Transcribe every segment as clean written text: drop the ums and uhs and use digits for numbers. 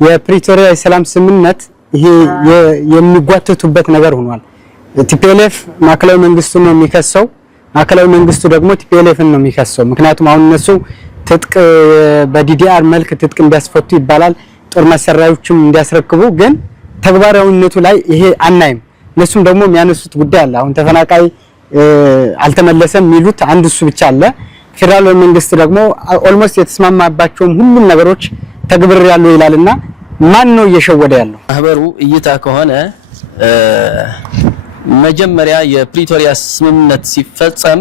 የፕሪቶሪያ የሰላም ስምምነት ይሄ የሚጓተቱበት ነገር ሆኗል። ቲፒኤልኤፍ ማዕከላዊ መንግስቱን ነው የሚከሰው፣ ማዕከላዊ መንግስቱ ደግሞ ቲፒኤልኤፍን ነው የሚከሰው። ምክንያቱም አሁን እነሱ ትጥቅ በዲዲአር መልክ ትጥቅ እንዲያስፈቱ ይባላል፣ ጦር መሳሪያዎችም እንዲያስረክቡ፣ ግን ተግባራዊነቱ ላይ ይሄ አናይም። እነሱም ደግሞ የሚያነሱት ጉዳይ አለ። አሁን ተፈናቃይ አልተመለሰም የሚሉት አንዱ እሱ ብቻ አለ። ፌደራል መንግስት ደግሞ ኦልሞስት የተስማማባቸውም ሁሉም ነገሮች ተግብር ያለው ይላልና ማን ነው እየሸወደ ያለው? ማህበሩ እይታ ከሆነ መጀመሪያ የፕሪቶሪያ ስምምነት ሲፈጸም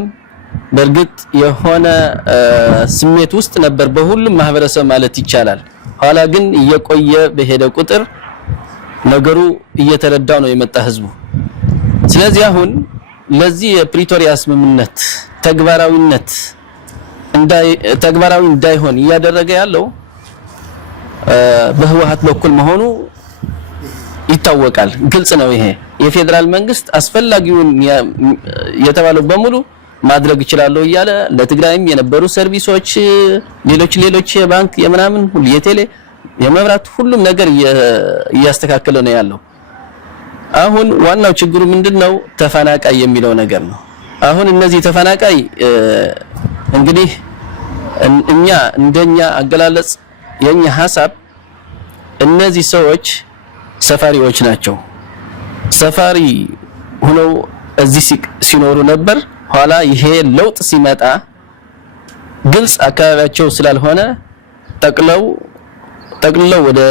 በእርግጥ የሆነ ስሜት ውስጥ ነበር በሁሉም ማህበረሰብ ማለት ይቻላል። ኋላ ግን እየቆየ በሄደ ቁጥር ነገሩ እየተረዳው ነው የመጣ ህዝቡ። ስለዚህ አሁን ለዚህ የፕሪቶሪያ ስምምነት ተግባራዊ እንዳይሆን እያደረገ ያለው በህወሓት በኩል መሆኑ ይታወቃል። ግልጽ ነው። ይሄ የፌደራል መንግስት አስፈላጊውን የተባለው በሙሉ ማድረግ ይችላል እያለ ለትግራይም የነበሩ ሰርቪሶች ሌሎች የባንክ የምናምን ሁሉ የቴሌ የመብራት ሁሉም ነገር እያስተካከለ ነው ያለው። አሁን ዋናው ችግሩ ምንድነው? ተፈናቃይ የሚለው ነገር ነው። አሁን እነዚህ ተፈናቃይ እንግዲህ እንደኛ አገላለጽ የኛ ሐሳብ እነዚህ ሰዎች ሰፋሪዎች ናቸው። ሰፋሪ ሆነው እዚህ ሲኖሩ ነበር። ኋላ ይሄ ለውጥ ሲመጣ ግልጽ አካባቢያቸው ስላልሆነ ጠቅልለው ወደ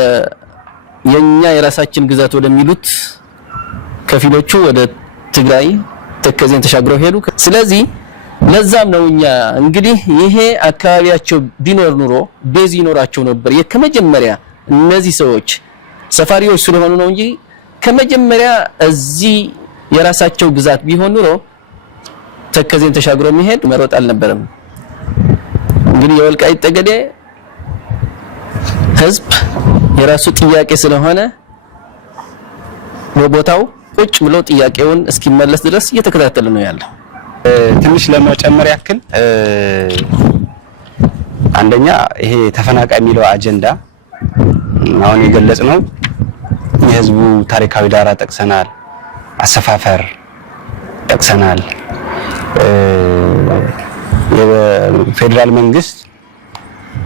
የኛ የራሳችን ግዛት ወደሚሉት ከፊሎቹ ወደ ትግራይ ተከዜን ተሻግረው ሄዱ። ስለዚህ ለዛም ነው እኛ እንግዲህ ይሄ አካባቢያቸው ቢኖር ኑሮ ቤዝ ይኖራቸው ነበር። ከመጀመሪያ እነዚህ ሰዎች ሰፋሪዎች ስለሆኑ ነው እንጂ ከመጀመሪያ እዚህ የራሳቸው ግዛት ቢሆን ኑሮ ተከዜን ተሻግረው መሄድ መሮጥ አልነበረም። እንግዲህ የወልቃይት ጠገዴ ህዝብ የራሱ ጥያቄ ስለሆነ በቦታው ቁጭ ብሎ ጥያቄውን እስኪመለስ ድረስ እየተከታተለ ነው ያለው። ትንሽ ለመጨመር ያክል አንደኛ ይሄ ተፈናቃይ የሚለው አጀንዳ አሁን የገለጽነው የህዝቡ ታሪካዊ ዳራ ጠቅሰናል፣ አሰፋፈር ጠቅሰናል። የፌደራል መንግስት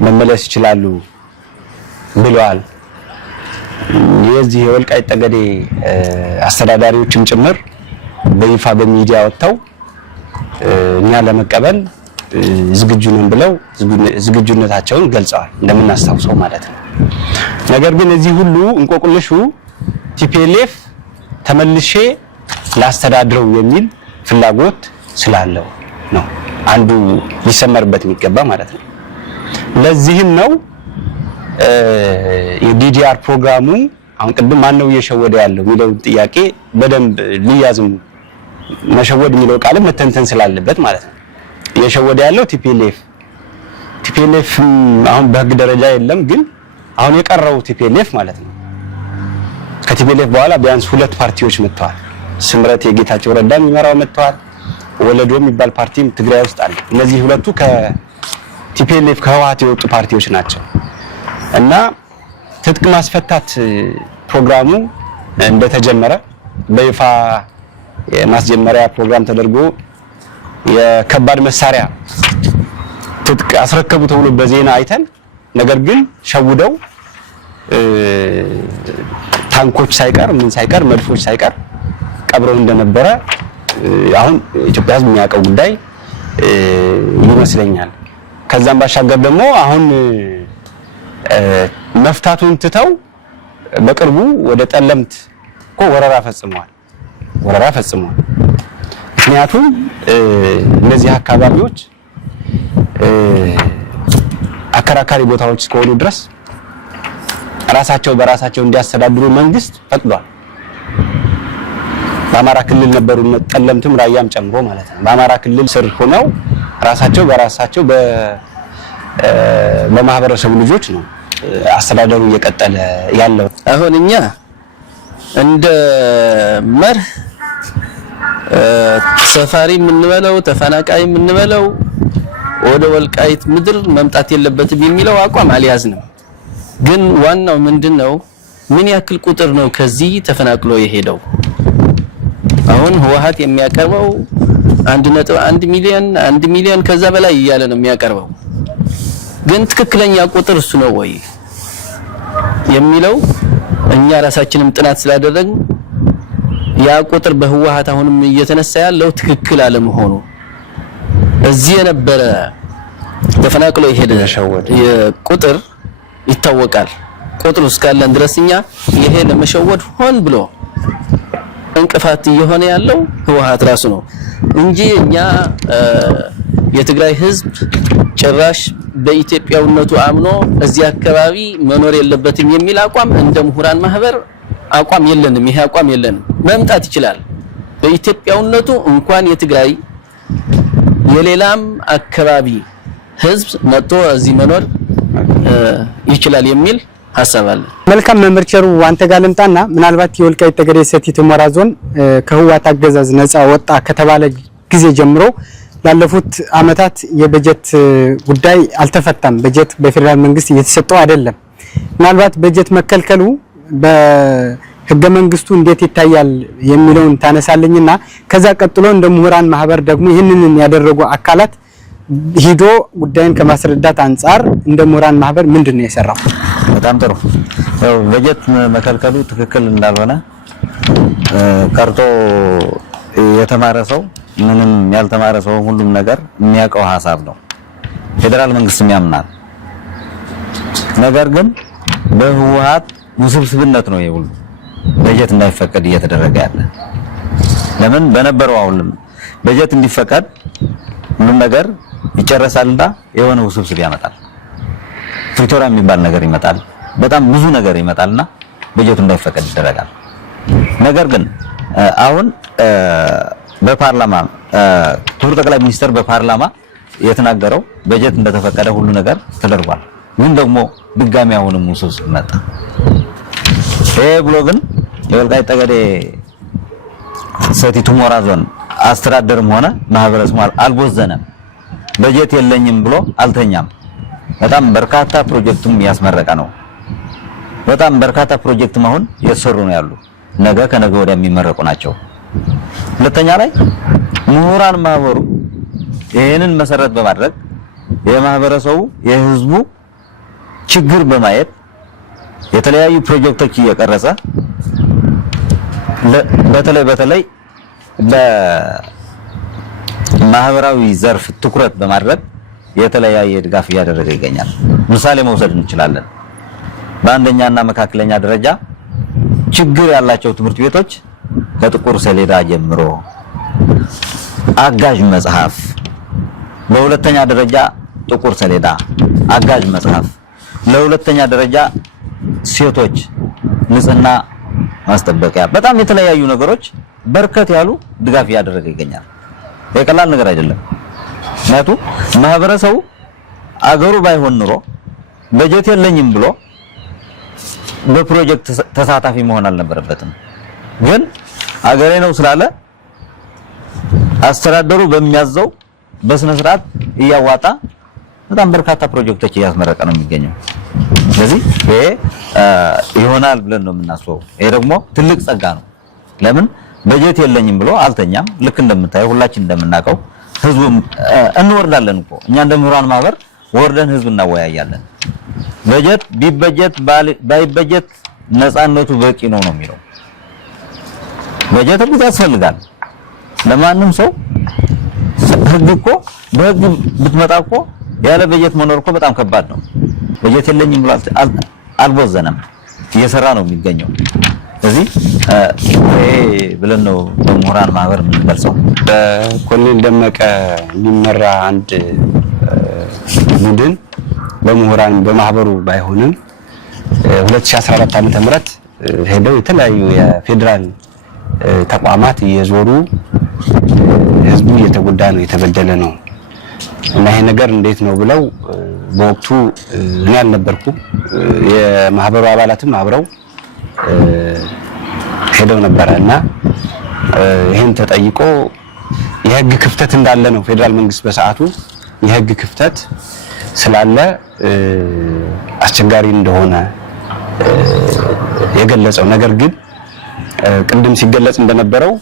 መመለስ ይችላሉ ብለዋል። የዚህ የወልቃይት ጠገዴ አስተዳዳሪዎችም ጭምር በይፋ በሚዲያ ወጥተው እኛ ለመቀበል ዝግጁ ነን ብለው ዝግጁነታቸውን ገልጸዋል፣ እንደምናስታውሰው ማለት ነው። ነገር ግን እዚህ ሁሉ እንቆቅልሹ ቲፒኤልኤፍ ተመልሼ ላስተዳድረው የሚል ፍላጎት ስላለው ነው አንዱ ሊሰመርበት የሚገባ ማለት ነው። ለዚህም ነው የዲዲአር ፕሮግራሙ አሁን ቅድም ማን ነው እየሸወደ ያለው የሚለው ጥያቄ በደንብ ሊያዝም መሸወድ የሚለው ቃል መተንተን ስላለበት ማለት ነው። እየሸወደ ያለው ቲፒኤልኤፍ አሁን በህግ ደረጃ የለም፣ ግን አሁን የቀረው ቲፒኤልኤፍ ማለት ነው። ከቲፒኤልኤፍ በኋላ ቢያንስ ሁለት ፓርቲዎች መጥተዋል። ስምረት የጌታቸው ረዳ የሚመራው መጥተዋል። ወለዶ የሚባል ፓርቲም ትግራይ ውስጥ አለ። እነዚህ ሁለቱ ከቲፒኤልኤፍ ከህወሓት የወጡ ፓርቲዎች ናቸው እና ትጥቅ ማስፈታት ፕሮግራሙ እንደተጀመረ በይፋ የማስጀመሪያ ፕሮግራም ተደርጎ የከባድ መሳሪያ ትጥቅ አስረከቡ ተብሎ በዜና አይተን፣ ነገር ግን ሸውደው ታንኮች ሳይቀር ምን ሳይቀር መድፎች ሳይቀር ቀብረው እንደነበረ አሁን ኢትዮጵያ ህዝብ የሚያውቀው ጉዳይ ይመስለኛል። ከዛም ባሻገር ደግሞ አሁን መፍታቱን ትተው በቅርቡ ወደ ጠለምት ወረራ ፈጽመዋል። ምክንያቱም እነዚህ አካባቢዎች አከራካሪ ቦታዎች እስከሆኑ ድረስ ራሳቸው በራሳቸው እንዲያስተዳድሩ መንግስት ፈቅዷል። በአማራ ክልል ነበሩ ጠለምትም ራያም ጨምሮ ማለት ነው። በአማራ ክልል ስር ሆነው ራሳቸው በራሳቸው በማህበረሰቡ ልጆች ነው አስተዳደሩ እየቀጠለ ያለው። አሁን እኛ እንደ መርህ ሰፋሪ የምንበለው ተፈናቃይ የምንበለው ወደ ወልቃይት ምድር መምጣት የለበትም የሚለው አቋም አልያዝንም። ግን ዋናው ምንድነው ምን ያክል ቁጥር ነው ከዚህ ተፈናቅሎ የሄደው? አሁን ህወሓት የሚያቀርበው 1.1 ሚሊዮን 1 ሚሊዮን ከዛ በላይ እያለ ነው የሚያቀርበው። ግን ትክክለኛ ቁጥር እሱ ነው ወይ የሚለው እኛ ራሳችንም ጥናት ስላደረግን ያ ቁጥር በህወሓት አሁንም እየተነሳ ያለው ትክክል አለመሆኑ እዚህ የነበረ ተፈናቅሎ የሄደ ቁጥር ይታወቃል። ቁጥሩ እስካለን ድረስኛ ይሄ ለመሸወድ ሆን ብሎ እንቅፋት እየሆነ ያለው ህወሓት ራሱ ነው እንጂ እኛ የትግራይ ህዝብ ጭራሽ በኢትዮጵያውነቱ አምኖ እዚህ አካባቢ መኖር የለበትም የሚል አቋም እንደ ምሁራን ማህበር አቋም የለንም። ይሄ አቋም የለንም። መምጣት ይችላል በኢትዮጵያውነቱ እንኳን የትግራይ የሌላም አካባቢ ህዝብ መጥቶ እዚህ መኖር ይችላል የሚል ሐሳብ አለ። መልካም መምህር ቸሩ አንተ ጋር ልምጣና ምናልባት የወልቃይት ጠገዴ ሰቲት ሁመራ ዞን ከህወሓት አገዛዝ ነፃ ወጣ ከተባለ ጊዜ ጀምሮ ላለፉት አመታት የበጀት ጉዳይ አልተፈታም። በጀት በፌደራል መንግስት እየተሰጠው አይደለም። ምናልባት በጀት መከልከሉ በህገ መንግስቱ እንዴት ይታያል የሚለውን ታነሳልኝና ከዛ ቀጥሎ እንደ ምሁራን ማህበር ደግሞ ይህንን ያደረጉ አካላት ሂዶ ጉዳይን ከማስረዳት አንፃር እንደ ምሁራን ማህበር ምንድነው የሰራው? በጣም ጥሩ። ያው በጀት መከልከሉ ትክክል እንዳልሆነ ቀርቶ የተማረ ሰው ምንም ያልተማረ ሰው ሁሉም ነገር የሚያውቀው ሐሳብ ነው። ፌደራል መንግስትም ያምናል። ነገር ግን በህወሓት ውስብስብነት ነው ይሁን በጀት እንዳይፈቀድ እየተደረገ ያለ። ለምን በነበረው አሁንም በጀት እንዲፈቀድ ሁሉም ነገር ይጨረሳልና የሆነ ውስብስብ ያመጣል። ፕሪቶሪያ የሚባል ነገር ይመጣል። በጣም ብዙ ነገር ይመጣልና በጀቱ እንዳይፈቀድ ይደረጋል። ነገር ግን አሁን በፓርላማ ክቡር ጠቅላይ ሚኒስትር በፓርላማ የተናገረው በጀት እንደተፈቀደ ሁሉ ነገር ተደርጓል። ግን ደግሞ ድጋሚ አሁንም ውስብስብ መጣ። ይሄ ብሎ ግን የወልቃይት ጠገዴ ሰቲት ሁመራ ዞን አስተዳደርም ሆነ ማህበረሰቡ አልቦዘነም። በጀት የለኝም ብሎ አልተኛም። በጣም በርካታ ፕሮጀክቱም ያስመረቀ ነው። በጣም በርካታ ፕሮጀክትም አሁን እየተሰሩ ነው ያሉ፣ ነገ ከነገ ወዲያ የሚመረቁ ናቸው። ሁለተኛ ላይ ምሁራን ማህበሩ ይሄንን መሰረት በማድረግ የማህበረሰቡ የህዝቡ ችግር በማየት የተለያዩ ፕሮጀክቶች እየቀረጸ በተለይ በማህበራዊ ዘርፍ ትኩረት በማድረግ የተለያየ ድጋፍ እያደረገ ይገኛል። ምሳሌ መውሰድ እንችላለን። በአንደኛና መካከለኛ ደረጃ ችግር ያላቸው ትምህርት ቤቶች ከጥቁር ሰሌዳ ጀምሮ አጋዥ መጽሐፍ፣ በሁለተኛ ደረጃ ጥቁር ሰሌዳ አጋዥ መጽሐፍ፣ ለሁለተኛ ደረጃ ሴቶች ንጽህና ማስጠበቂያ፣ በጣም የተለያዩ ነገሮች በርከት ያሉ ድጋፍ እያደረገ ይገኛል። የቀላል ነገር አይደለም። ምክንያቱም ማህበረሰቡ አገሩ ባይሆን ኑሮ በጀት የለኝም ብሎ በፕሮጀክት ተሳታፊ መሆን አልነበረበትም። ግን አገሬ ነው ስላለ አስተዳደሩ በሚያዘው በስነ ስርዓት እያዋጣ በጣም በርካታ ፕሮጀክቶች እያስመረቀ ነው የሚገኘው። ስለዚህ ይሄ ይሆናል ብለን ነው የምናስበው። ይሄ ደግሞ ትልቅ ጸጋ ነው። ለምን በጀት የለኝም ብሎ አልተኛም። ልክ እንደምታየው ሁላችን እንደምናውቀው ህዝቡም እንወርዳለን እኮ እኛ እንደ ምሁራን ማህበር ወርደን ህዝብ እናወያያለን። በጀት ቢበጀት ባይበጀት ነፃነቱ በቂ ነው የሚለው። በጀት ብዙ ያስፈልጋል ለማንም ሰው። ህግ እኮ በህግ ብትመጣ እኮ ያለ በጀት መኖር እኮ በጣም ከባድ ነው። በጀት የለኝም ብሎ አልቦዘነም፣ እየሰራ ነው የሚገኘው። ስለዚህ ብለን ነው በምሁራን ማህበር የምንገልጸው። በኮሎኔል ደመቀ የሚመራ አንድ ቡድን በምሁራን በማህበሩ ባይሆንም 2014 ዓ.ም ሄደው የተለያዩ የፌደራል ተቋማት እየዞሩ ህዝቡ እየተጎዳ ነው የተበደለ ነው እና ይሄ ነገር እንዴት ነው ብለው በወቅቱ እኔ አልነበርኩም፣ የማህበሩ አባላትም አብረው ሄደው ነበርና ይሄን ተጠይቆ የህግ ክፍተት እንዳለ ነው ፌደራል መንግስት በሰዓቱ የህግ ክፍተት ስላለ አስቸጋሪ እንደሆነ የገለጸው ነገር ግን ቅድም ሲገለጽ እንደነበረው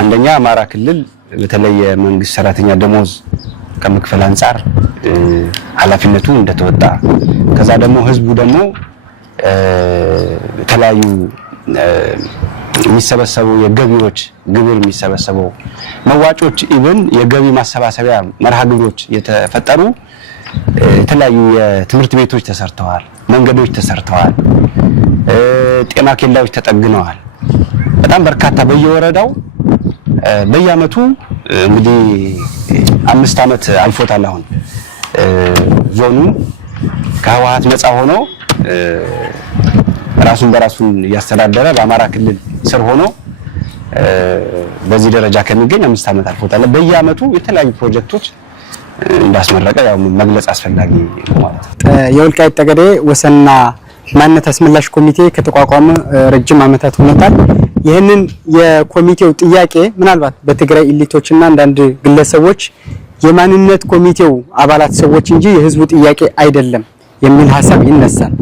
አንደኛ አማራ ክልል በተለይ የመንግስት ሰራተኛ ደሞዝ ከመክፈል አንፃር ኃላፊነቱ እንደተወጣ ከዛ ደግሞ ህዝቡ ደግሞ የተለያዩ የሚሰበሰቡ የገቢዎች ግብር የሚሰበሰበው መዋጮች ኢቭን የገቢ ማሰባሰቢያ መርሃ ግብሮች የተፈጠሩ የተለያዩ የትምህርት ቤቶች ተሰርተዋል፣ መንገዶች ተሰርተዋል፣ ጤና ኬላዎች ተጠግነዋል። በጣም በርካታ በየወረዳው በየአመቱ እንግዲህ 5 አመት አልፎታል። አሁን ዞኑ ከህወሓት ነፃ ሆኖ ራሱን በራሱን ያስተዳደረ በአማራ ክልል ስር ሆኖ በዚህ ደረጃ ከሚገኝ 5 አመት አልፎታል። በየአመቱ የተለያዩ ፕሮጀክቶች እንዳስመረቀ ያው መግለጽ አስፈላጊ ነው ማለት ነው። የወልቃይት ጠገዴ ወሰንና ማንነት አስመላሽ ኮሚቴ ከተቋቋመ ረጅም አመታት ሆኖታል። ይህንን የኮሚቴው ጥያቄ ምናልባት በትግራይ ኢሊቶችና አንዳንድ ግለሰቦች የማንነት ኮሚቴው አባላት ሰዎች እንጂ የህዝቡ ጥያቄ አይደለም የሚል ሐሳብ ይነሳል።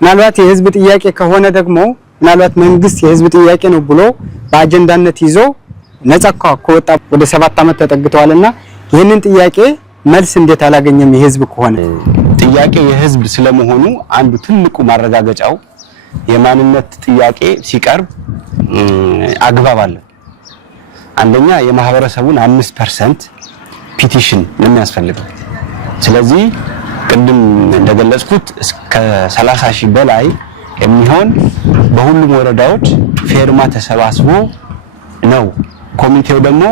ምናልባት የህዝብ ጥያቄ ከሆነ ደግሞ ምናልባት መንግስት የህዝብ ጥያቄ ነው ብሎ በአጀንዳነት ይዞ ነፃ ከወጣ ወደ 7 አመት ተጠግተዋልና ይህንን ጥያቄ መልስ እንዴት አላገኘም? የህዝብ ከሆነ ጥያቄ የህዝብ ስለመሆኑ አንዱ ትልቁ ማረጋገጫው የማንነት ጥያቄ ሲቀርብ አግባብ አለው። አንደኛ የማህበረሰቡን 5% ፒቲሽን ነው የሚያስፈልገው። ስለዚህ ቅድም እንደገለጽኩት እስከ 30,000 በላይ የሚሆን በሁሉም ወረዳዎች ፌርማ ተሰባስቦ ነው። ኮሚቴው ደግሞ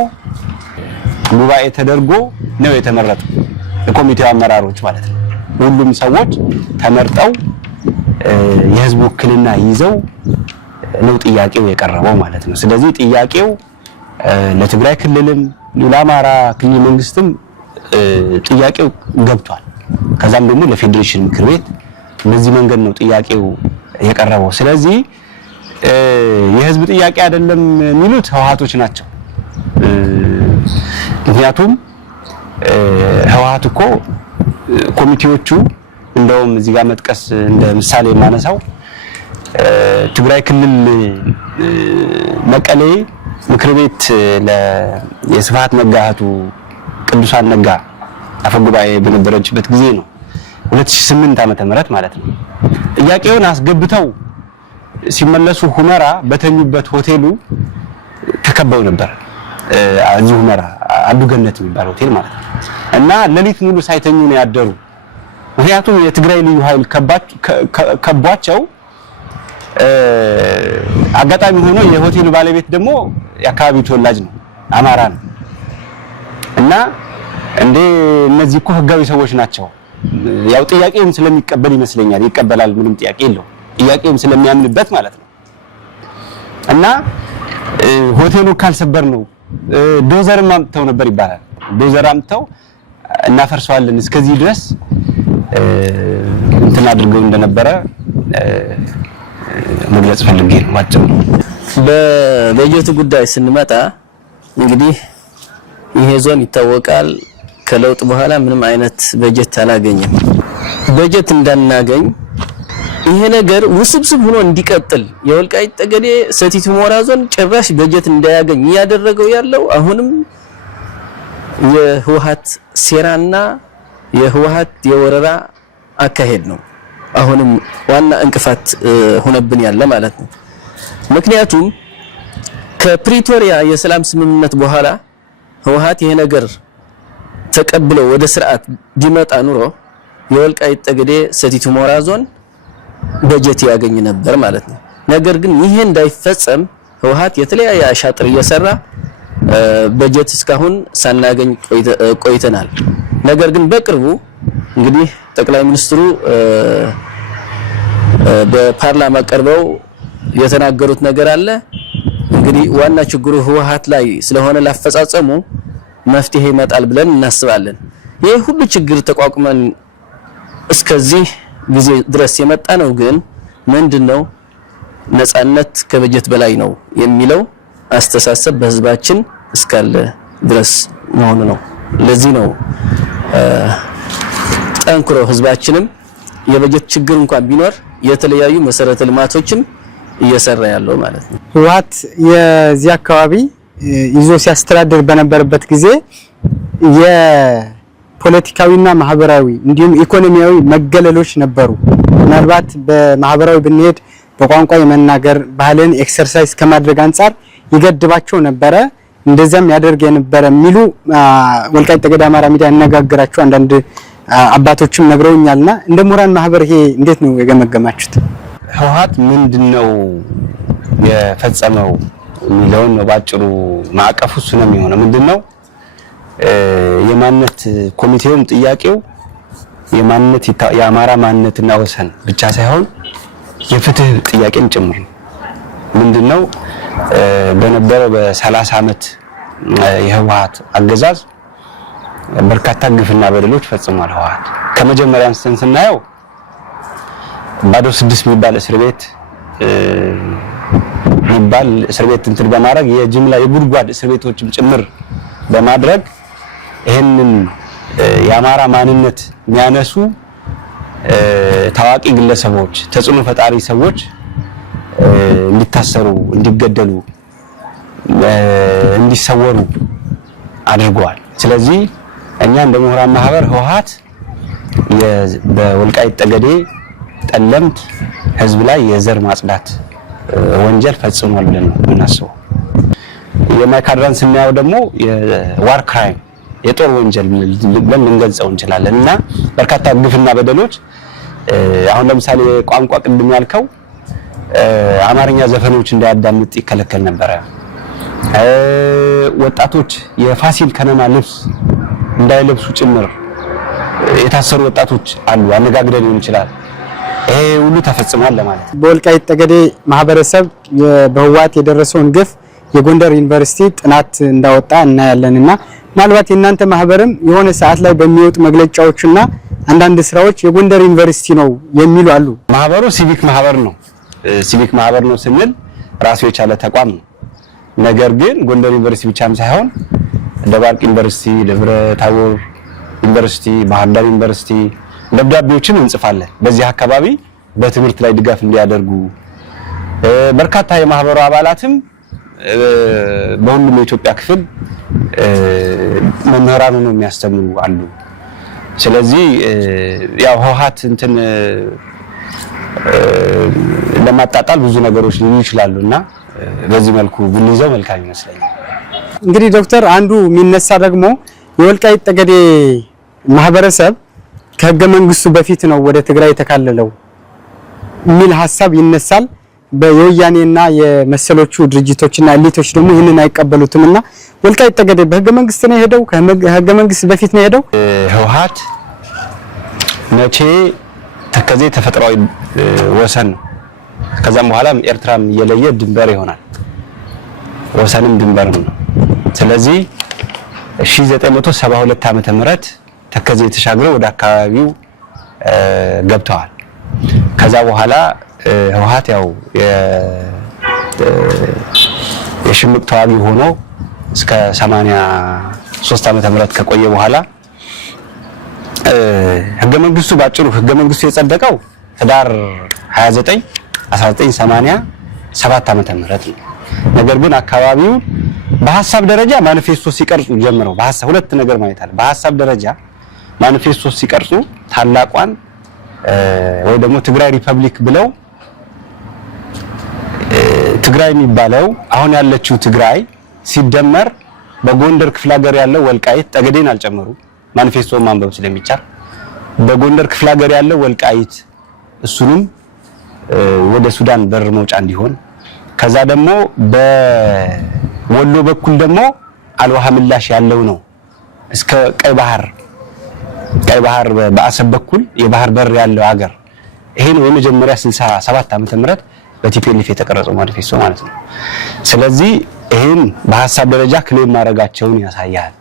ጉባኤ ተደርጎ ነው የተመረጡ የኮሚቴው አመራሮች ማለት ነው። ሁሉም ሰዎች ተመርጠው የህዝብ ውክልና ይዘው ነው ጥያቄው የቀረበው ማለት ነው። ስለዚህ ጥያቄው ለትግራይ ክልልም ለአማራ ክልል መንግስትም ጥያቄው ገብቷል። ከዛም ደግሞ ለፌዴሬሽን ምክር ቤት በዚህ መንገድ ነው ጥያቄው የቀረበው። ስለዚህ የህዝብ ጥያቄ አይደለም የሚሉት ህወሓቶች ናቸው። ምክንያቱም ህወሓት እኮ ኮሚቴዎቹ እንደውም እዚህ ጋር መጥቀስ እንደ ምሳሌ የማነሳው ትግራይ ክልል መቀሌ ምክር ቤት የስብሃት ነጋ እህቱ ቅዱሳን ነጋ አፈጉባኤ በነበረችበት ጊዜ ነው 2008 ዓመተ ምህረት ማለት ነው። ጥያቄውን አስገብተው ሲመለሱ ሁመራ በተኙበት ሆቴሉ ተከበው ነበር። እዚህ ሁመራ አዱገነት የሚባል ሆቴል ማለት ነው። እና ሌሊት ሙሉ ሳይተኙ ነው ያደሩ። ምክንያቱም የትግራይ ልዩ ኃይል ከቧቸው አጋጣሚ ሆኖ የሆቴሉ ባለቤት ደግሞ የአካባቢው ተወላጅ ነው፣ አማራ ነው። እና እነዚህ እኮ ህጋዊ ሰዎች ናቸው። ያው ጥያቄውን ስለሚቀበል ይመስለኛል ይቀበላል፣ ምንም ጥያቄ የለው፣ ጥያቄውን ስለሚያምንበት ማለት ነው። እና ሆቴሉ ካልሰበር ነው ዶዘርም አምጥተው ነበር ይባላል። ዶዘር አምጥተው እናፈርሰዋለን እስከዚህ ድረስ እንትን አድርገው እንደነበረ መግለጽ ፈልጌ ነው ማለት ነው። በበጀቱ ጉዳይ ስንመጣ እንግዲህ ይሄ ዞን ይታወቃል ከለውጥ በኋላ ምንም አይነት በጀት አላገኘም። በጀት እንዳናገኝ ይሄ ነገር ውስብስብ ሆኖ እንዲቀጥል የወልቃይት ጠገዴ ሰቲት ሁመራ ዞን ጭራሽ በጀት እንዳያገኝ ያደረገው ያለው አሁንም የህወሓት ሴራና የህወሓት የወረራ አካሄድ ነው። አሁንም ዋና እንቅፋት ሆነብን ያለ ማለት ነው። ምክንያቱም ከፕሪቶሪያ የሰላም ስምምነት በኋላ ህወሓት ይሄ ነገር ተቀብሎ ወደ ስርዓት ቢመጣ ኑሮ የወልቃይት ጠገዴ ሰቲት ሁመራ ዞን በጀት ያገኝ ነበር ማለት ነው። ነገር ግን ይሄ እንዳይፈጸም ህወሓት የተለያየ አሻጥር እየሰራ በጀት እስካሁን ሳናገኝ ቆይተናል። ነገር ግን በቅርቡ እንግዲህ ጠቅላይ ሚኒስትሩ በፓርላማ ቀርበው የተናገሩት ነገር አለ። እንግዲህ ዋና ችግሩ ህወሓት ላይ ስለሆነ ላፈጻጸሙ መፍትሄ ይመጣል ብለን እናስባለን። ይሄ ሁሉ ችግር ተቋቁመን እስከዚህ ጊዜ ድረስ የመጣ ነው። ግን ምንድነው ነፃነት ከበጀት በላይ ነው የሚለው አስተሳሰብ በህዝባችን እስካለ ድረስ መሆኑ ነው። ለዚህ ነው ጠንክሮ ህዝባችንም የበጀት ችግር እንኳን ቢኖር የተለያዩ መሰረተ ልማቶችን እየሰራ ያለው ማለት ነው። ህወሓት የዚህ አካባቢ ይዞ ሲያስተዳድር በነበረበት ጊዜ የፖለቲካዊና ማህበራዊ እንዲሁም ኢኮኖሚያዊ መገለሎች ነበሩ። ምናልባት በማህበራዊ ብንሄድ በቋንቋ የመናገር ባህልን ኤክሰርሳይዝ ከማድረግ አንፃር ይገድባቸው ነበረ። እንደዛም ያደርግ የነበረ የሚሉ ወልቃይት ጠገዴ አማራ ሚዲያ ያነጋገራቸው አንዳንድ አባቶችም ነግረውኛልና እንደ ምሁራን ማህበር ይሄ እንዴት ነው የገመገማችሁት? ህወሓት ምንድነው የፈጸመው የሚለውን ነው ባጭሩ ማዕቀፉ እሱ ነው የሚሆነው። ምንድነው የማንነት ኮሚቴውም ጥያቄው የአማራ ማንነትና ወሰን ብቻ ሳይሆን የፍትህ ጥያቄም ጭምር ነው። ምንድነው በነበረው በ30 አመት የህወሓት አገዛዝ በርካታ ግፍና በደሎች ፈጽሟል። ህወሓት ከመጀመሪያ አንስተን ስናየው ባዶ 6 የሚባል እስር ቤት እንትን በማድረግ የጅምላ የጉድጓድ እስር ቤቶችም ጭምር በማድረግ ይሄንን የአማራ ማንነት የሚያነሱ ታዋቂ ግለሰቦች፣ ተጽዕኖ ፈጣሪ ሰዎች እንዲታሰሩ፣ እንዲገደሉ፣ እንዲሰወሩ አድርገዋል። ስለዚህ እኛ እንደ ምሁራን ማህበር ህወሓት በወልቃይት ጠገዴ ጠለምት ህዝብ ላይ የዘር ማጽዳት ወንጀል ፈጽሟል ብለን ነው የምናስበው። የማይካድራን ስናየው ደግሞ የዋር ክራይም የጦር ወንጀል ብለን ልንገልጸው እንችላለን እና በርካታ ግፍና በደሎች አሁን ለምሳሌ ቋንቋ ቅድም ያልከው አማርኛ ዘፈኖች እንዳያዳምጥ ይከለከል ነበረ። ወጣቶች የፋሲል ከነማ ልብስ እንዳይለብሱ ጭምር የታሰሩ ወጣቶች አሉ። አነጋግረን ሊሆን ይችላል። ይሄ ሁሉ ተፈጽሟል ለማለት ነው። በወልቃይት ጠገዴ ማህበረሰብ በህወሓት የደረሰውን ግፍ የጎንደር ዩኒቨርሲቲ ጥናት እንዳወጣ እናያለንና ምናልባት የእናንተ ማህበርም የሆነ ሰዓት ላይ በሚወጡ መግለጫዎችና አንዳንድ ስራዎች የጎንደር ዩኒቨርሲቲ ነው የሚሉ አሉ። ማህበሩ ሲቪክ ማህበር ነው። ሲቪክ ማህበር ነው ስንል ራሱ የቻለ ተቋም ነው። ነገር ግን ጎንደር ዩኒቨርሲቲ ብቻም ሳይሆን ደባርቅ ዩኒቨርሲቲ፣ ደብረ ታቦር ዩኒቨርሲቲ፣ ባህር ዳር ዩኒቨርሲቲ ደብዳቤዎችን እንጽፋለን። በዚህ አካባቢ በትምህርት ላይ ድጋፍ እንዲያደርጉ በርካታ የማህበሩ አባላትም በሁሉም የኢትዮጵያ ክፍል መምህራን ሆነው የሚያስተምሩ አሉ። ስለዚህ ያው ህወሓት እንትን ለማጣጣል ብዙ ነገሮች ሊሆኑ ይችላሉና በዚህ መልኩ ብንይዘው መልካም ይመስለኛል። እንግዲህ ዶክተር አንዱ የሚነሳ ደግሞ የወልቃይት ጠገዴ ማህበረሰብ ከህገ መንግስቱ በፊት ነው ወደ ትግራይ የተካለለው የሚል ሀሳብ ይነሳል። በወያኔና የመሰሎቹ ድርጅቶችና ኤሊቶች ደግሞ ይህንን አይቀበሉትምና ወልቃይት ጠገዴ በህገ መንግስት ነው የሄደው ከህገ መንግስት በፊት ነው የሄደው። ህወሓት መቼ ተከዜ ተፈጥሯዊ ወሰን ነው። ከዛም በኋላ ኤርትራም እየለየ ድንበር ይሆናል። ወሰንም ድንበር ነው። ስለዚህ 1972 ዓመተ ምህረት ተከዜ ተሻግረው ወደ አካባቢው ገብተዋል። ከዛ በኋላ ህወሓት ያው የሽምቅ ተዋጊ ሆኖ እስከ 83 ዓመተ ምህረት ከቆየ በኋላ ህገ መንግስቱ ባጭሩ ህገ መንግስቱ የጸደቀው ህዳር 29 1987 ዓመተ ምህረት ነው። ነገር ግን አካባቢው በሐሳብ ደረጃ ማኒፌስቶ ሲቀርጹ ጀምረው በሐሳብ ሁለት ነገር ማለት አለ። በሐሳብ ደረጃ ማኒፌስቶ ሲቀርጹ ታላቋን ወይ ደግሞ ትግራይ ሪፐብሊክ ብለው ትግራይ የሚባለው አሁን ያለችው ትግራይ ሲደመር በጎንደር ክፍለ ሀገር ያለው ወልቃይት ጠገዴን አልጨመሩ ማኒፌስቶ ማንበብ ስለሚቻል በጎንደር ክፍለ ሀገር ያለው ወልቃይት እሱንም ወደ ሱዳን በር መውጫ እንዲሆን ከዛ ደግሞ በወሎ በኩል ደግሞ አልዋሃ ምላሽ ያለው ነው እስከ ቀይ ባህር በአሰብ በኩል የባህር በር ያለው ሀገር ይሄ ነው የመጀመሪያ 67 ዓመተ ምህረት በቲፒኤልኤፍ የተቀረጸው ማኒፌስቶ ማለት ነው። ስለዚህ ይሄን በሐሳብ ደረጃ ክሌም ማድረጋቸውን ያሳያል።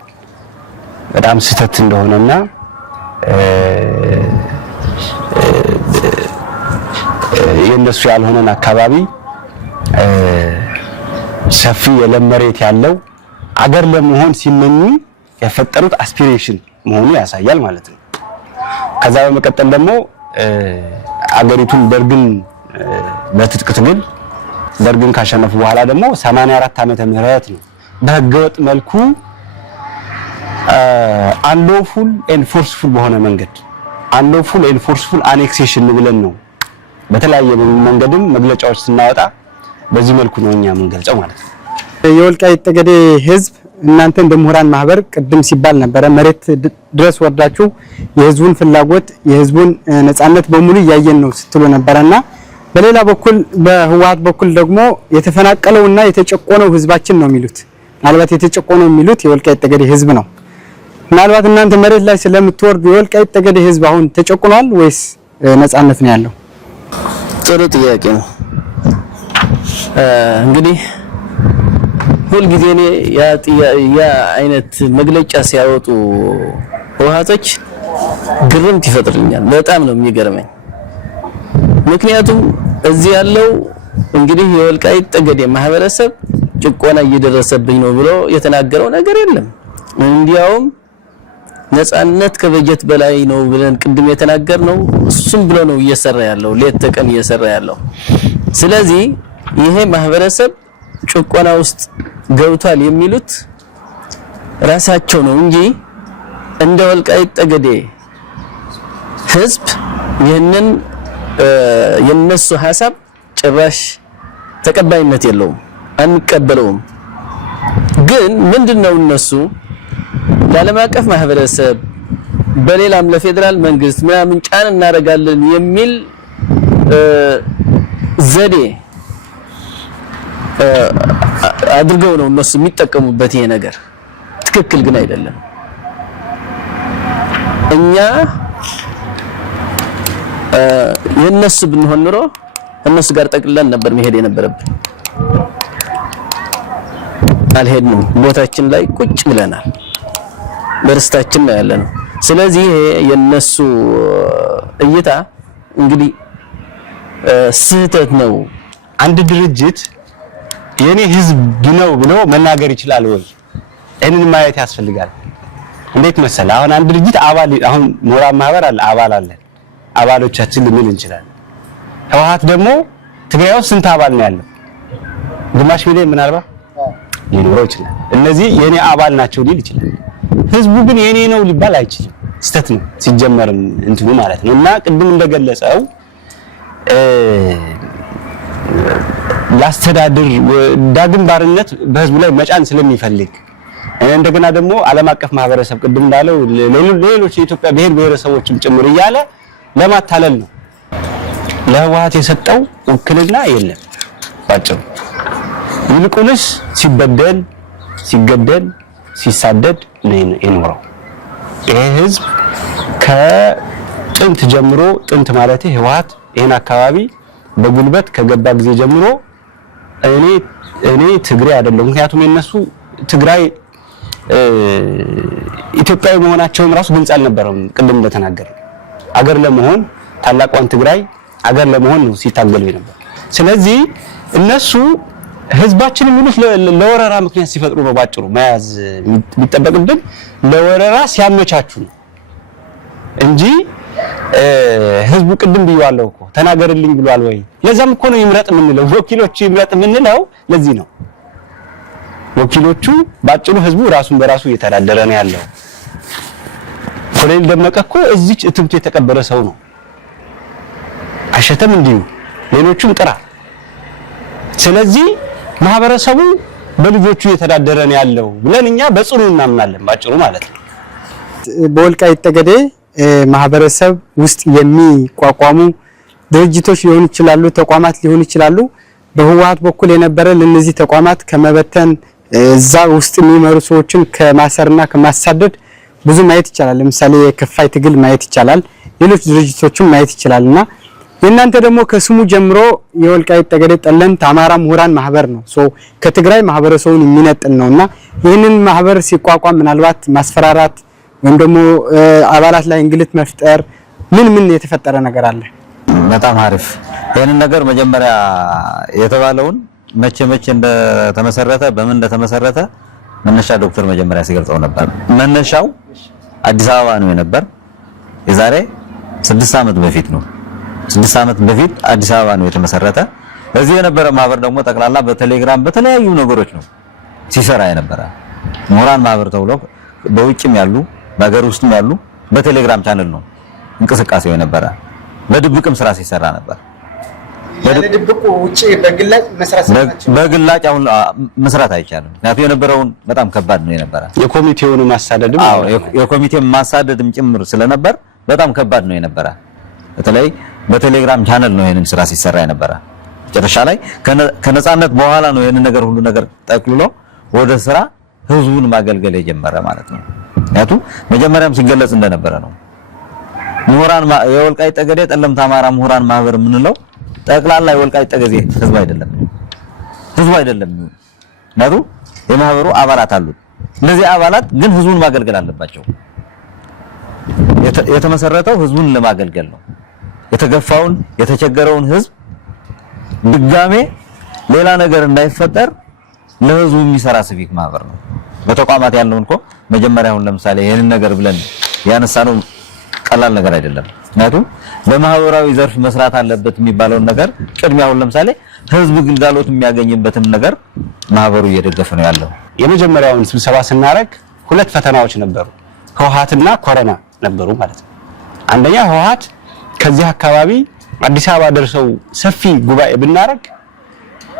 በጣም ስህተት እንደሆነና የነሱ ያልሆነን አካባቢ ሰፊ የለም መሬት ያለው አገር ለመሆን ሲመኙ የፈጠሩት አስፒሬሽን መሆኑ ያሳያል ማለት ነው። ከዛ በመቀጠል ደግሞ አገሪቱን ደርግን በትጥቅ ትግል ደርግን ካሸነፉ በኋላ ደግሞ 84 ዓመተ ምህረት ነው በህገወጥ መልኩ unlawful and forceful በሆነ መንገድ unlawful and forceful annexation ብለን ነው በተለያየ መንገድም መግለጫዎች ስናወጣ በዚህ መልኩ ነው እኛ የምንገልጸው ማለት ነው። የወልቃይት ጠገዴ ህዝብ እናንተ እንደ ምሁራን ማህበር ቅድም ሲባል ነበር መሬት ድረስ ወርዳችሁ የህዝቡን ፍላጎት የህዝቡን ነጻነት በሙሉ ያየን ነው ስትሉ ነበርና በሌላ በኩል በህወሓት በኩል ደግሞ የተፈናቀለውና የተጨቆነው ህዝባችን ነው የሚሉት ምናልባት የተጨቆነው የሚሉት የወልቃይት ጠገዴ ህዝብ ነው። ምናልባት እናንተ መሬት ላይ ስለምትወርዱ የወልቃይት ጠገዴ ህዝብ አሁን ተጨቆኗል ወይስ ነጻነት ነው ያለው? ጥሩ ጥያቄ ነው። እንግዲህ ሁልጊዜ እኔ ያ አይነት መግለጫ ሲያወጡ ህወሓቶች ግርምት ይፈጥርልኛል። በጣም ነው የሚገርመኝ። ምክንያቱም እዚህ ያለው እንግዲህ የወልቃይት ጠገዴ ማህበረሰብ ጭቆና እየደረሰብኝ ነው ብሎ የተናገረው ነገር የለም። እንዲያውም ነጻነት ከበጀት በላይ ነው ብለን ቅድም የተናገርነው እሱም ብሎ ነው እየሰራ ያለው ሌት ተቀን እየሰራ ያለው። ስለዚህ ይሄ ማህበረሰብ ጭቆና ውስጥ ገብቷል የሚሉት ራሳቸው ነው እንጂ እንደ ወልቃይት ጠገዴ ህዝብ ይህንን የነሱ ሐሳብ ጭራሽ ተቀባይነት የለውም፣ አንቀበለውም። ግን ምንድነው እነሱ ለዓለም አቀፍ ማህበረሰብ በሌላም ለፌደራል መንግስት ምናምን ጫና እናደርጋለን የሚል ዘዴ አድርገው ነው እነሱ የሚጠቀሙበት። ይሄ ነገር ትክክል ግን አይደለም። እኛ የነሱ ብንሆን ኑሮ እነሱ ጋር ጠቅልለን ነበር መሄድ የነበረብን። አልሄድንም። ቦታችን ላይ ቁጭ ብለናል። በርስታችን ነው ያለነው። ስለዚህ የነሱ እይታ እንግዲህ ስህተት ነው። አንድ ድርጅት የኔ ህዝብ ነው ብሎ መናገር ይችላል ወይ? እንን ማየት ያስፈልጋል። እንዴት መሰለ አሁን አንድ ድርጅት አባል አሁን ምሁራን ማህበር አለ አባል አለ አባሎቻችን ልንል እንችላለን። ህወሓት ደግሞ ትግራይ ውስጥ ስንት አባል ነው ያለው? ግማሽ ሚሊዮን ምናልባት ሊኖረው ይችላል። እነዚህ የኔ አባል ናቸው ሊል ይችላል። ህዝቡ ግን የኔ ነው ሊባል አይችልም። ስተት ነው ሲጀመርም እንትኑ ማለት ነው። እና ቅድም እንደገለጸው ያስተዳድር ዳግም ባርነት በህዝቡ ላይ መጫን ስለሚፈልግ እንደገና ደግሞ ዓለም አቀፍ ማህበረሰብ ቅድም እንዳለው ሌሎች የኢትዮጵያ ብሔር ብሔረሰቦችም ጭምር እያለ ለማታለል ነው። ለህወሓት የሰጠው ውክልና የለም ባጭሩ። ይልቁንስ ሲበደል ሲገደል ሲሳደድ ነው የኖረው። ይሄ ህዝብ ከጥንት ጀምሮ ጥንት ማለት ህወሓት ይሄን አካባቢ በጉልበት ከገባ ጊዜ ጀምሮ እኔ ትግሬ አይደለም። ምክንያቱም የነሱ ትግራይ ኢትዮጵያዊ መሆናቸውም ራሱ ግልጽ አልነበረም። ቅድም እንደተናገረ አገር ለመሆን ታላቋን ትግራይ አገር ለመሆን ነው ሲታገሉ ነበር። ስለዚህ እነሱ ህዝባችን የሚሉት ለወረራ ምክንያት ሲፈጥሩ ነው ባጭሩ መያዝ የሚጠበቅብን ለወረራ ሲያመቻቹ ነው እንጂ ህዝቡ ቅድም ብየዋለሁ እኮ ተናገርልኝ ብሏል ወይ? ለዛም እኮ ነው ይምረጥ የምንለው ወኪሎቹ ይምረጥ የምንለው ለዚህ ነው። ወኪሎቹ ባጭሩ ህዝቡ ራሱን በራሱ እየተዳደረ ነው ያለው። ኮሎኔል ደመቀ እኮ እዚች እትብቱ የተቀበረ ሰው ነው። አሸተም እንዲሁ ሌሎቹም ጥራ። ስለዚህ ማህበረሰቡ በልጆቹ እየተዳደረ ነው ያለው ብለን እኛ በጽኑ እናምናለን ባጭሩ ማለት ነው። በወልቃይት ጠገዴ ማህበረሰብ ውስጥ የሚቋቋሙ ድርጅቶች ሊሆኑ ይችላሉ፣ ተቋማት ሊሆኑ ይችላሉ። በህወሓት በኩል የነበረ ለነዚህ ተቋማት ከመበተን እዛ ውስጥ የሚመሩ ሰዎችን ከማሰርና ከማሳደድ ብዙ ማየት ይቻላል። ለምሳሌ የከፋይ ትግል ማየት ይቻላል፣ ሌሎች ድርጅቶችን ማየት ይችላልና የእናንተ ደግሞ ከስሙ ጀምሮ የወልቃይት ጠገዴ ጠለምት አማራ ምሁራን ማህበር ነው። ከትግራይ ማህበረሰቡን የሚነጥል ነውና ይህንን ማህበር ሲቋቋም ምናልባት ማስፈራራት ወይም ደግሞ አባላት ላይ እንግልት መፍጠር ምን የተፈጠረ ነገር አለ? በጣም አሪፍ። ይሄንን ነገር መጀመሪያ የተባለውን መቼ እንደተመሰረተ በምን እንደተመሰረተ መነሻ ዶክተር መጀመሪያ ሲገልጸው ነበር። መነሻው አዲስ አበባ ነው የነበር የዛሬ 6 ዓመት በፊት ነው። 6 ዓመት በፊት አዲስ አበባ ነው የተመሰረተ። በዚህ የነበረ ማህበር ደግሞ ጠቅላላ በቴሌግራም በተለያዩ ነገሮች ነው ሲሰራ የነበረ። ምሁራን ማህበር ተብሎ በውጭም ያሉ በሀገር ውስጥም ያሉ በቴሌግራም ቻናል ነው እንቅስቃሴው የነበረ። በድብቅም ስራ ሲሰራ ነበር። በድብቁ ውጪ በግላጭ አሁን መስራት አይቻልም። ምክንያቱም የነበረውን በጣም ከባድ ነው የነበረ። የኮሚቴውን ማሳደድም የኮሚቴው ማሳደድም ጭምር ስለነበር በጣም ከባድ ነው የነበረ። በተለይ በቴሌግራም ቻናል ነው ይሄንን ስራ ሲሰራ የነበረ። መጨረሻ ላይ ከነጻነት በኋላ ነው ይሄንን ነገር ሁሉ ነገር ጠቅልሎ ወደ ስራ ህዝቡን ማገልገል የጀመረ ማለት ነው። ምክንያቱም መጀመሪያም ሲገለጽ እንደነበረ ነው። ምሁራን የወልቃይት ጠገዴ ጠለምት አማራ ምሁራን ማህበር የምንለው ጠቅላላ የወልቃይት ጠገዴ ህዝብ አይደለም። ምክንያቱም የማህበሩ አባላት አሉት። እነዚህ አባላት ግን ህዝቡን ማገልገል አለባቸው። የተመሰረተው ህዝቡን ለማገልገል ነው። የተገፋውን የተቸገረውን ህዝብ ድጋሜ ሌላ ነገር እንዳይፈጠር ለህዝቡ የሚሰራ ሲቪክ ማህበር ነው። በተቋማት ያለውን እኮ መጀመሪያ አሁን ለምሳሌ ይሄንን ነገር ብለን ያነሳነው ቀላል ነገር አይደለም። ምክንያቱም በማህበራዊ ዘርፍ መስራት አለበት የሚባለውን ነገር ቅድሚያ አሁን ለምሳሌ ህዝብ ግልጋሎት የሚያገኝበትን ነገር ማህበሩ እየደገፈ ነው ያለው። የመጀመሪያውን ስብሰባ ስናረግ 2 ፈተናዎች ነበሩ። ህወሓትና ኮሮና ነበሩ ማለት ነው። አንደኛ ህወሓት ከዚህ አካባቢ አዲስ አበባ ደርሰው ሰፊ ጉባኤ ብናረግ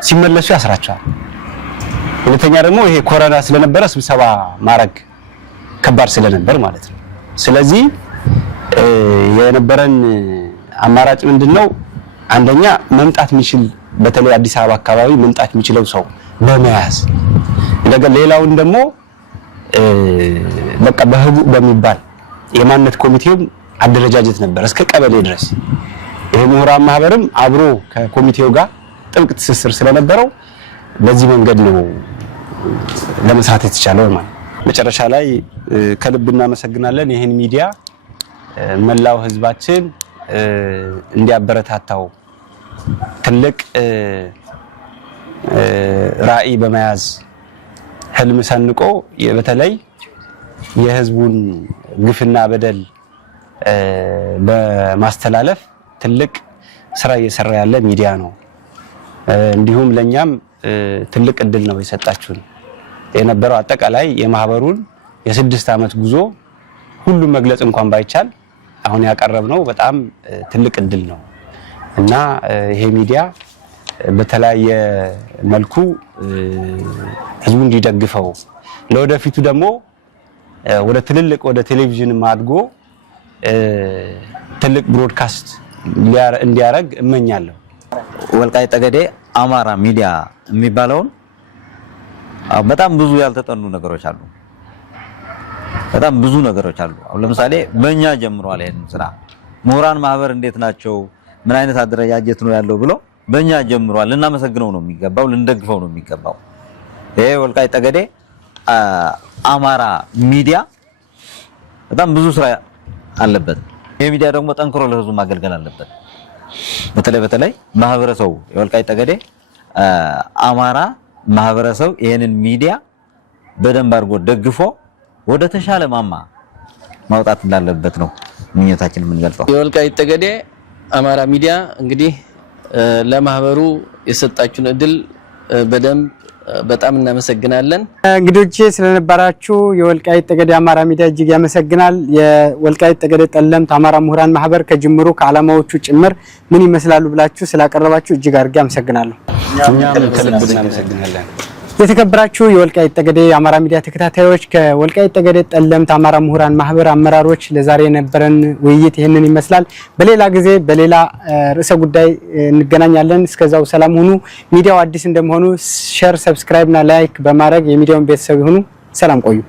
ሲመለሱ ያስራቸዋል። ሁለተኛ ደግሞ ይሄ ኮሮና ስለነበረ ስብሰባ ማረግ ከባድ ስለነበር ማለት ነው። ስለዚህ የነበረን አማራጭ ምንድነው? አንደኛ መምጣት የሚችል በተለይ አዲስ አበባ አካባቢ መምጣት የሚችለው ሰው በመያዝ እንደገና ሌላውን ደግሞ በቃ በህቡ በሚባል የማንነት ኮሚቴው አደረጃጀት ነበር እስከ ቀበሌ ድረስ። ይሄ ምሁራን ማህበርም አብሮ ከኮሚቴው ጋር ጥብቅ ትስስር ስለነበረው በዚህ መንገድ ነው ለመስራት የተቻለው ማለት። መጨረሻ ላይ ከልብ እናመሰግናለን። ይሄን ሚዲያ መላው ህዝባችን እንዲያበረታታው ትልቅ ራዕይ በመያዝ ህልም ሰንቆ በተለይ የህዝቡን ግፍና በደል በማስተላለፍ ትልቅ ስራ እየሰራ ያለ ሚዲያ ነው። እንዲሁም ለኛም ትልቅ እድል ነው የሰጣችሁን። የነበረው አጠቃላይ የማህበሩን የ6 ዓመት ጉዞ ሁሉም መግለጽ እንኳን ባይቻል አሁን ያቀረብነው በጣም ትልቅ እድል ነው እና ይሄ ሚዲያ በተለያየ መልኩ ህዝቡ እንዲደግፈው ለወደፊቱ ደግሞ ወደ ትልልቅ ወደ ቴሌቪዥን አድጎ ትልቅ ብሮድካስት እንዲያረግ እመኛለሁ። ወልቃይት ጠገዴ አማራ ሚዲያ የሚባለውን በጣም ብዙ ያልተጠኑ ነገሮች አሉ። በጣም ብዙ ነገሮች አሉ። አሁን ለምሳሌ በእኛ ጀምሯል ይሄን ስራ። ምሁራን ማህበር እንዴት ናቸው? ምን አይነት አደረጃጀት ነው ያለው ብሎ በእኛ ጀምሯል። ልናመሰግነው ነው የሚገባው፣ ልንደግፈው ነው የሚገባው። ይሄ ወልቃይት ጠገዴ አማራ ሚዲያ በጣም ብዙ ስራ አለበት። ይሄ ሚዲያ ደግሞ ጠንክሮ ለህዝቡ ማገልገል አለበት። በተለይ ማህበረሰቡ የወልቃይት ጠገዴ አማራ ማህበረሰብ ይሄንን ሚዲያ በደንብ አድርጎ ደግፎ ወደ ተሻለ ማማ ማውጣት እንዳለበት ነው ምኞታችን የምንገልጸው። የወልቃይት ጠገዴ አማራ ሚዲያ እንግዲህ ለማህበሩ የሰጣችሁን እድል በደንብ በጣም እናመሰግናለን። እንግዲህ ስለነበራችሁ የወልቃይት ጠገዴ አማራ ሚዲያ እጅግ ያመሰግናል። የወልቃይት ጠገዴ ጠለምት አማራ ምሁራን ማህበር ከጅምሩ ከዓላማዎቹ ጭምር ምን ይመስላሉ ብላችሁ ስላቀረባችሁ እጅግ አድርጌ አመሰግናለሁ። እኛም ከልብ እናመሰግናለን። የተከበራችሁ የወልቃይት ጠገዴ አማራ ሚዲያ ተከታታዮች ከወልቃይት ጠገዴ ጠለምት አማራ ምሁራን ማህበር አመራሮች ለዛሬ የነበረን ውይይት ይሄንን ይመስላል። በሌላ ጊዜ በሌላ ርዕሰ ጉዳይ እንገናኛለን። እስከዛው ሰላም ሁኑ። ሚዲያው አዲስ እንደመሆኑ ሼር፣ ሰብስክራይብ እና ላይክ በማድረግ የሚዲያውን ቤተሰብ ይሁኑ። ሰላም ቆዩ።